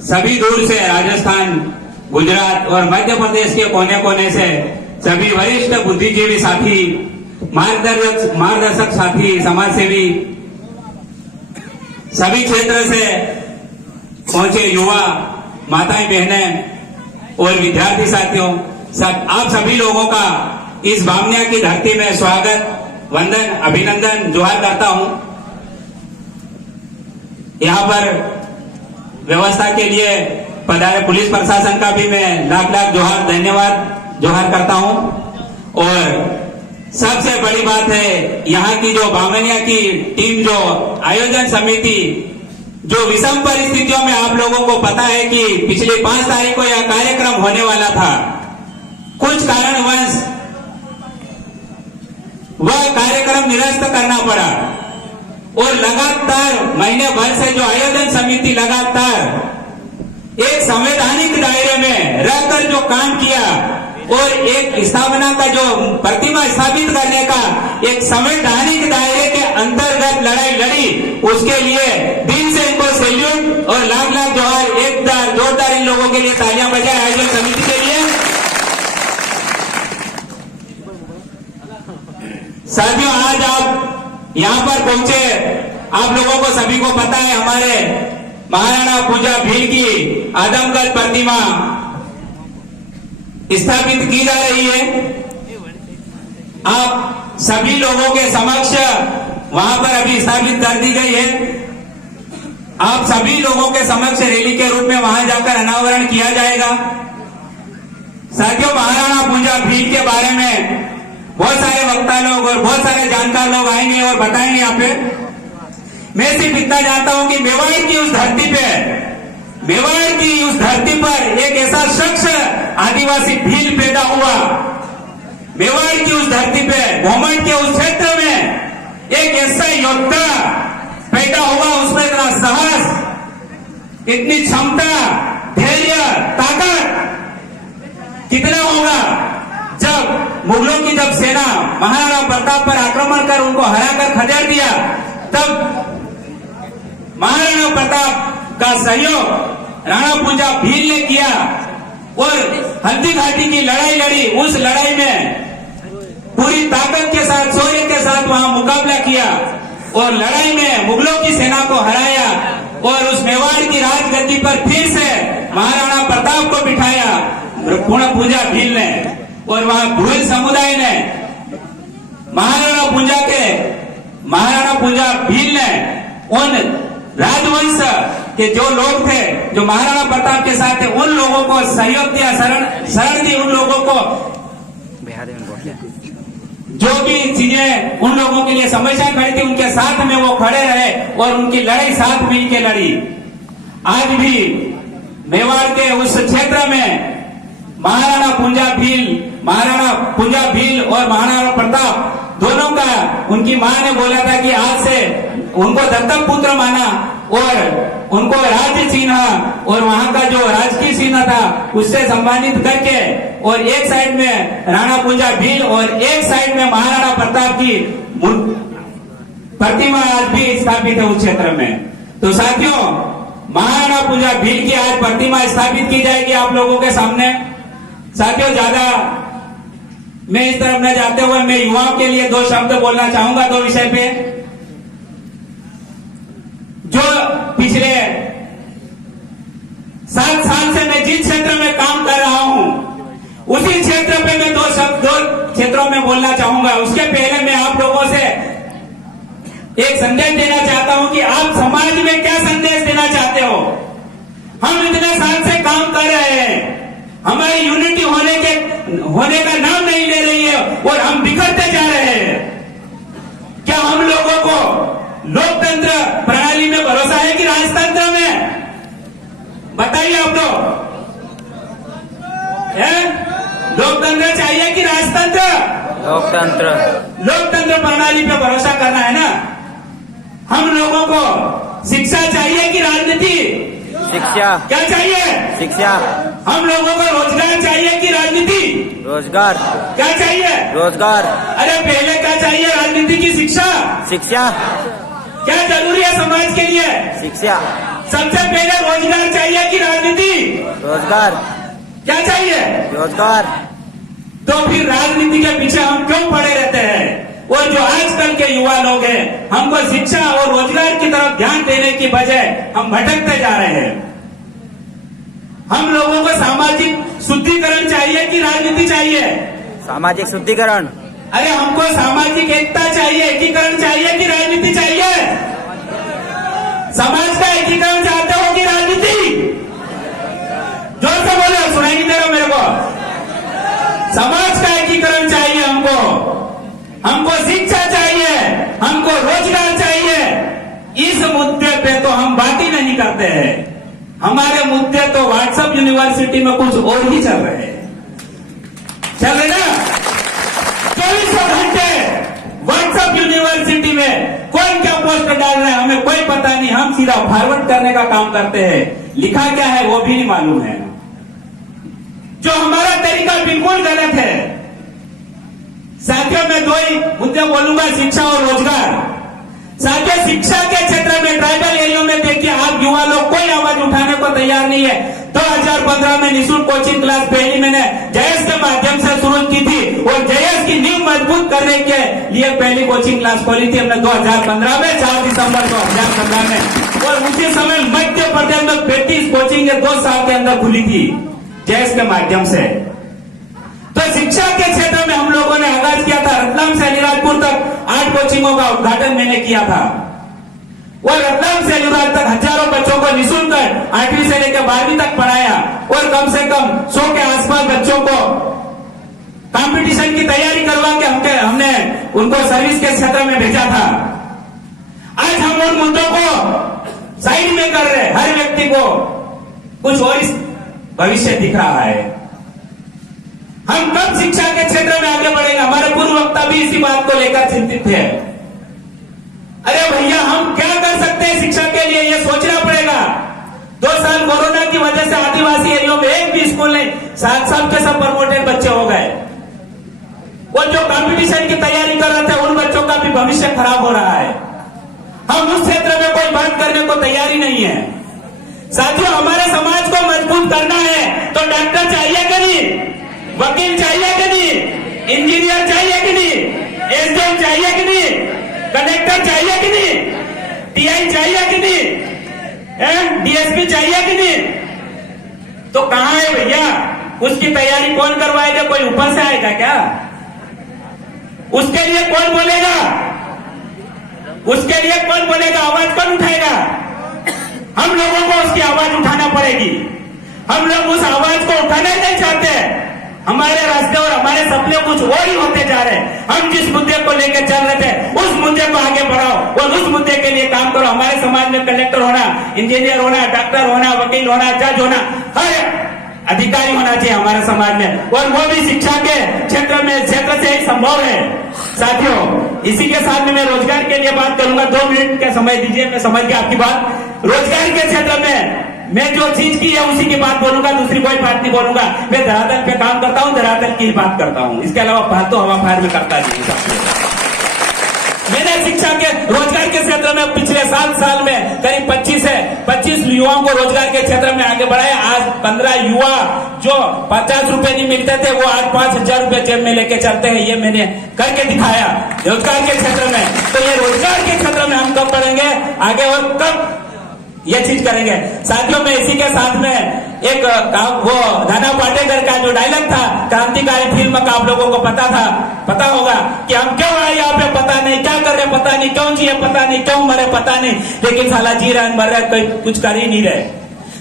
सभी दूर से राजस्थान, गुजरात और मध्य प्रदेश के कोने कोने से सभी वरिष्ठ बुद्धिजीवी साथी, मार्गदर्शक साथी, समाज सेवी, सभी क्षेत्र से पहुंचे युवा, माताएं, बहनें और विद्यार्थी साथियों, आप सभी लोगों का इस बामनिया की धरती में स्वागत, वंदन, अभिनंदन, जोहार करता हूं। यहाँ पर व्यवस्था के लिए पधारे पुलिस प्रशासन का भी मैं लाख लाख जोहार, धन्यवाद, जोहार करता हूं। और सबसे बड़ी बात है, यहाँ की जो बामनिया की टीम, जो आयोजन समिति, जो विषम परिस्थितियों में आप लोगों को पता है कि पिछली 5 तारीख को यह कार्यक्रम होने वाला था, कुछ कारणवश वह कार्यक्रम निरस्त करना पड़ा और लगातार महीने भर से जो आयोजन समिति लगातार एक संवैधानिक दायरे में रहकर जो काम किया और एक स्थापना का जो प्रतिमा स्थापित करने का एक संवैधानिक दायरे के अंतर्गत लड़ाई लड़ी, उसके लिए दिल से इनको सैल्यूट और लाख लाख जोहार, एक जोरदार इन लोगों के लिए तालियां बजाएं आयोजन समिति के लिए। साथियों, आज आप यहाँ पर पहुंचे, आप लोगों को सभी को पता है हमारे महाराणा पूजा भील की आदमकद प्रतिमा स्थापित की जा रही है। आप सभी लोगों के समक्ष वहां पर अभी स्थापित कर दी गई है। आप सभी लोगों के समक्ष रैली के रूप में वहां जाकर अनावरण किया जाएगा। साथियों, महाराणा पूजा भील के बारे में बहुत सारे वक्ता लोग और बहुत सारे जानकार लोग आएंगे और बताएंगे यहाँ पे। मैं सिर्फ इतना जानता हूं कि मेवाड़ की उस धरती पर एक ऐसा शख्स आदिवासी भील पैदा हुआ। मेवाड़ की उस धरती पे, घोमट के उस क्षेत्र में एक ऐसा योद्धा पैदा हुआ, उसमें इतना साहस, इतनी क्षमता, धैर्य, ताकत कितना होगा जब मुगलों की सेना महाराणा प्रताप पर आक्रमण कर उनको हराकर खदेड़ दिया, तब महाराणा प्रताप का सहयोग राणा पूजा भील ने किया और हल्दी घाटी की लड़ाई लड़ी। उस लड़ाई में पूरी ताकत के साथ, शौर्य के साथ वहां मुकाबला किया और लड़ाई में मुगलों की सेना को हराया और उस मेवाड़ की राजगद्दी पर फिर से महाराणा प्रताप को बिठाया पूर्ण पूजा भील ने। और वहां भूल समुदाय ने महाराणा पूजा भील ने उन राजवंश के जो लोग थे, जो महाराणा प्रताप के साथ थे, उन लोगों को सहयोग दिया, शरण दी उन लोगों को, जो भी चीजें उन लोगों के लिए समस्या खड़ी थी, उनके साथ में वो खड़े रहे और उनकी लड़ाई साथ मिलकर लड़ी। आज भी मेवाड़ के उस क्षेत्र में महाराणा पूजा भील और महाराणा प्रताप दोनों का, उनकी मां ने बोला था कि आज से उनको दत्तक पुत्र माना और उनको राज्य चिन्ह और वहां का जो राजकीय चिन्ह था उससे सम्मानित करके, और एक साइड में राणा पूजा भील और एक साइड में महाराणा प्रताप की प्रतिमा आज भी स्थापित है उस क्षेत्र में। तो साथियों, महाराणा पूजा भील की आज प्रतिमा स्थापित की जाएगी आप लोगों के सामने। साथियों, ज्यादा मैं इस तरफ न जाते हुए मैं युवाओं के लिए 2 शब्द बोलना चाहूंगा 2 विषय पे। जो पिछले 7 साल से मैं जिस क्षेत्र में काम कर रहा हूं, उसी क्षेत्र पे मैं 2 क्षेत्रों में बोलना चाहूंगा। उसके पहले मैं आप लोगों से एक संदेश देना चाहता हूं कि आप समाज में क्या संदेश देना चाहते हो। हम इतने साल से काम कर रहे हैं, हमारी यूनिटी होने का नाम नहीं ले रही है और हम बिखरते जा रहे हैं। क्या हम लोगों को लोकतंत्र प्रणाली में भरोसा है कि राजतंत्र में? बताइए आप लोग, लोकतंत्र चाहिए कि राजतंत्र? लोकतंत्र प्रणाली पे भरोसा करना है ना। हम लोगों को शिक्षा चाहिए कि राजनीति? शिक्षा। क्या चाहिए? शिक्षा। हम लोगों को रोजगार चाहिए कि राजनीति? रोजगार। क्या चाहिए? रोजगार। अरे पहले क्या चाहिए, राजनीति की शिक्षा? शिक्षा। क्या जरूरी है समाज के लिए? शिक्षा। सबसे पहले रोजगार चाहिए कि रोजगार क्या चाहिए? रोजगार तो फिर राजनीति के पीछे हम क्यों पड़े रहते हैं? और जो आजकल के युवा लोग हैं, हमको शिक्षा और रोजगार की तरफ ध्यान देने की बजाय हम भटकते जा रहे हैं। हम लोगों को सामाजिक शुद्धिकरण चाहिए कि राजनीति चाहिए? सामाजिक शुद्धिकरण अरे हमको सामाजिक एकता चाहिए, एकीकरण चाहिए कि राजनीति चाहिए? समाज का एकीकरण चाहते हो कि राजनीति? जोर से बोलो, सुनाई नहीं दे रहा मेरे को। समाज का एकीकरण चाहिए हमको शिक्षा चाहिए, हमको रोजगार चाहिए। इस मुद्दे पे तो हम बात ही नहीं करते हैं। हमारे मुद्दे तो व्हाट्सएप यूनिवर्सिटी में कुछ और ही चल रहे हैं, चल रहे ना? 24 घंटे व्हाट्सएप यूनिवर्सिटी में कौन क्या पोस्ट डाल रहा है हमें कोई पता नहीं। हम सीधा फॉरवर्ड करने का काम करते हैं, लिखा क्या है वो भी नहीं मालूम है। जो हमारा तरीका बिल्कुल गलत है। साथियों, मैं दो ही मुद्दे बोलूंगा, शिक्षा और रोजगार। साथियों, शिक्षा के क्षेत्र में ट्राइबल एरिया में देखिए, आप युवा लोग कोई आवाज उठाने को तैयार नहीं है। 2015 में निःशुल्क कोचिंग क्लास पहली मैंने जयस के माध्यम से शुरू की थी और जयस की नींव मजबूत करने के लिए पहली कोचिंग क्लास खोली थी हमने 2015 में, 4 दिसंबर 2015 में। और उसी समय मध्य प्रदेश में 35 कोचिंग 2 साल के अंदर खुली थी जयस के माध्यम से। तो शिक्षा के क्षेत्र में हम लोगों ने आगाज किया था। रतलाम से अलीराजपुर तक 8 कोचिंगों का उद्घाटन मैंने किया था और रतलाम से अलीराज तक हजारों बच्चों को निःशुल्क 8वीं से लेकर 12वीं तक पढ़ाया और कम से कम 100 के आसपास बच्चों को कंपटीशन की तैयारी करवा के हमने उनको सर्विस के क्षेत्र में भेजा था। आज हम उन मुद्दों को साइड में कर रहे हैं। हर व्यक्ति को कुछ और भविष्य दिख रहा है। हम कब शिक्षा के क्षेत्र में आगे बढ़ेंगे? हमारे पूर्व वक्ता भी इसी बात को लेकर चिंतित थे। अरे भैया, हम क्या कर सकते हैं शिक्षा के लिए, ये सोचना पड़ेगा। 2 साल कोरोना की वजह से आदिवासी एरिया में एक भी स्कूल नहीं, 7 साल के सब प्रमोटेड बच्चे हो गए। और जो कंपटीशन की तैयारी कर रहे थे उन बच्चों का भी भविष्य खराब हो रहा है। हम उस क्षेत्र में कोई बात करने को तैयारी नहीं है। साथियों, हमारे समाज को मजबूत करना है तो डॉक्टर चाहिए कि नहीं, वकील चाहिए कि नहीं, इंजीनियर चाहिए कि नहीं, एसडीएम चाहिए कि नहीं, कलेक्टर चाहिए कि नहीं, टीआई चाहिए कि नहीं, डीएसपी चाहिए कि नहीं? तो कहां है भैया? उसकी तैयारी कौन करवाएगा? कोई ऊपर से आएगा क्या? उसके लिए कौन बोलेगा? उसके लिए कौन बोलेगा? आवाज कौन उठाएगा? हम लोगों को उसकी आवाज उठाना पड़ेगी। हम लोग उस आवाज को उठाना ही नहीं चाहते। हमारे रास्ते और हमारे सपने कुछ और ही होते जा रहे हैं। हम जिस मुद्दे को लेकर चल रहे थे उस मुद्दे को आगे बढ़ाओ और उस मुद्दे के लिए काम करो। हमारे समाज में कलेक्टर होना, इंजीनियर होना, डॉक्टर होना, वकील होना, जज होना, हर अधिकारी होना चाहिए हमारे समाज में, और वो भी शिक्षा के क्षेत्र से ही संभव है। साथियों, इसी के साथ में मैं रोजगार के लिए बात करूंगा। 2 मिनट का समय दीजिए, मैं समझ गया आपकी बात। रोजगार के क्षेत्र में मैं जो चीज की है उसी की बात बोलूंगा, दूसरी कोई बात नहीं बोलूंगा। मैं धरातल पे काम करता हूँ, धरातल की बात करता हूँ, इसके अलावा फालतू हवा फायर में करता नहीं। मैंने शिक्षा के रोजगार के क्षेत्र में पिछले 7 साल में करीब 25 युवाओं को रोजगार के क्षेत्र में आगे बढ़ाया। आज 15 युवा जो 50 रुपए नहीं मिलते थे वो आज 5,000 रुपए जेब में लेके चलते हैं। ये मैंने करके दिखाया रोजगार के क्षेत्र में। तो ये रोजगार के क्षेत्र में हम कब बढ़ेंगे आगे और कब ये चीज करेंगे? साथियों, मैं इसी के साथ में एक वो नाना पाटेकर का जो डायलॉग था क्रांतिकारी फिल्म का, आप लोगों को पता होगा कि हम क्यों आए यहाँ पे पता नहीं, क्या कर रहे पता नहीं, क्यों जिए पता नहीं, क्यों मरे पता नहीं, लेकिन साला जी रहे मर रहे कोई कुछ कर ही नहीं रहे।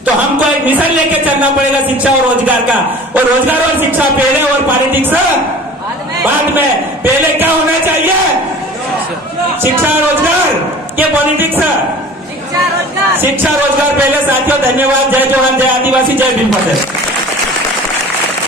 तो हमको एक मिशन लेके चलना पड़ेगा शिक्षा और रोजगार का। और रोजगार और शिक्षा पहले और पॉलिटिक्स बाद में। पहले क्या होना चाहिए? शिक्षा रोजगार के पॉलिटिक्स? शिक्षा रोजगार पहले। साथियों, धन्यवाद। जय जवान, जय आदिवासी, जय भीम।